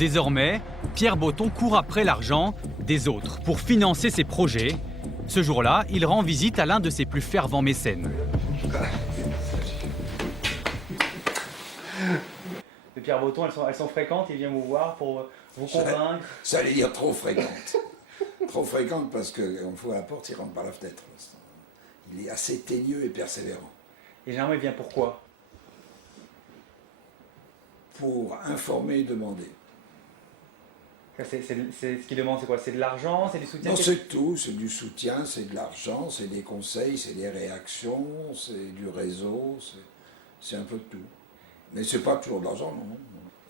Désormais, Pierre Botton court après l'argent des autres pour financer ses projets. Ce jour-là, il rend visite à l'un de ses plus fervents mécènes. Les Pierre Botton, elles sont fréquentes, il vient vous voir pour vous convaincre. Ça allait dire trop fréquente. Trop fréquente parce qu'on fout à la porte, il rentre par la fenêtre. Il est assez teigneux et persévérant. Et généralement, il vient pourquoi? Pour informer et demander. C'est ce qu'il demande, c'est quoi? C'est de l'argent, c'est du soutien? Non, c'est tout, c'est du soutien, c'est de l'argent, c'est des conseils, c'est des réactions, c'est du réseau, c'est un peu de tout. Mais c'est pas toujours de l'argent, non.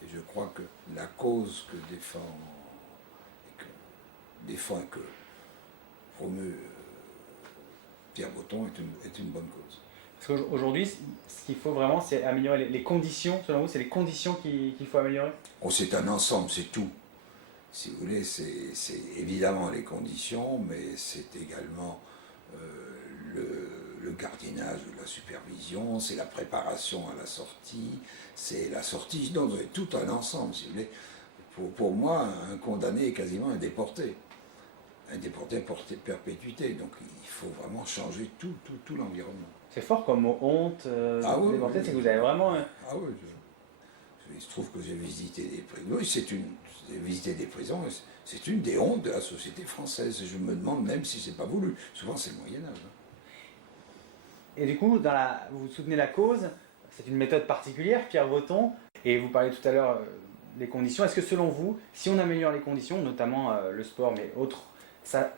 Et je crois que la cause que défend et que promeut Pierre Botton est une bonne cause. Parce qu'aujourd'hui, ce qu'il faut vraiment, c'est améliorer les conditions. Selon vous, c'est les conditions qu'il faut améliorer? Oh, c'est un ensemble, c'est tout. Si vous voulez, c'est évidemment les conditions, mais c'est également le gardiennage ou la supervision, c'est la préparation à la sortie, c'est la sortie, donc c'est tout un ensemble, si vous voulez. Pour moi, un condamné est quasiment un déporté à perpétuité, donc il faut vraiment changer tout l'environnement. C'est fort comme mot, honte, oui, déporté, c'est que vous avez vraiment... Ah oui, il se trouve que j'ai visité des prisons. Oui, j'ai visité des prisons, c'est une des hontes de la société française. Et je me demande même si c'est pas voulu. Souvent, c'est le Moyen-Âge. Et du coup, vous soutenez la cause, c'est une méthode particulière, Pierre Botton, et vous parliez tout à l'heure des conditions. Est-ce que selon vous, si on améliore les conditions, notamment le sport, mais autres, ça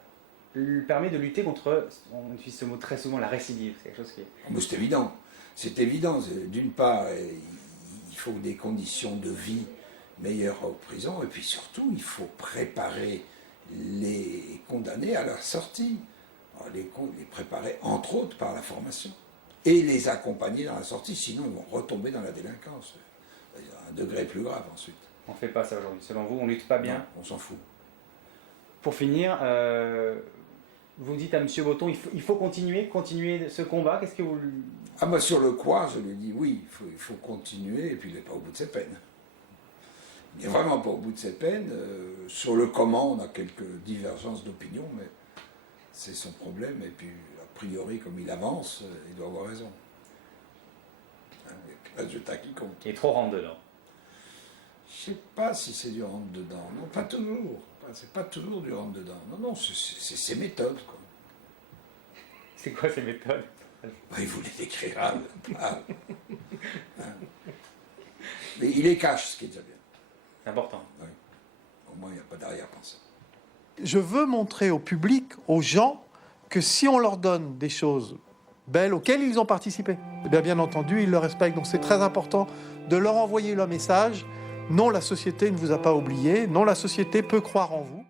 permet de lutter contre, on utilise ce mot très souvent, la récidive? C'est quelque chose qui est... Mais c'est évident. C'est évident. D'une part, il faut des conditions de vie meilleures aux prisons, et puis surtout, il faut préparer les condamnés à leur sortie. Les préparer, entre autres, par la formation. Et les accompagner dans la sortie, sinon ils vont retomber dans la délinquance. Un degré plus grave ensuite. On ne fait pas ça aujourd'hui. Selon vous, on ne lutte pas bien? Non, on s'en fout. Pour finir, vous dites à M. Botton, il faut continuer ce combat. Qu'est-ce que vous... Ah bah sur le quoi, je lui dis oui, il faut continuer, et puis il n'est pas au bout de ses peines. Il n'est vraiment pas au bout de ses peines. Sur le comment, on a quelques divergences d'opinion, mais c'est son problème, et puis a priori, comme il avance, il doit avoir raison. Résultat qui compte. Il est trop rentre-dedans. Je ne sais pas si c'est du rentre-dedans. Non, pas toujours. C'est pas toujours du rentre-dedans. Non, c'est ses méthodes, quoi. C'est quoi ces méthodes? Il vous les décrira. Mais il les cache, ce qui est déjà bien. C'est important. Oui. Au moins, il n'y a pas d'arrière-pensée. Je veux montrer au public, aux gens, que si on leur donne des choses belles auxquelles ils ont participé, bien entendu, ils le respectent. Donc c'est très important de leur envoyer le message. Non, la société ne vous a pas oublié. Non, la société peut croire en vous.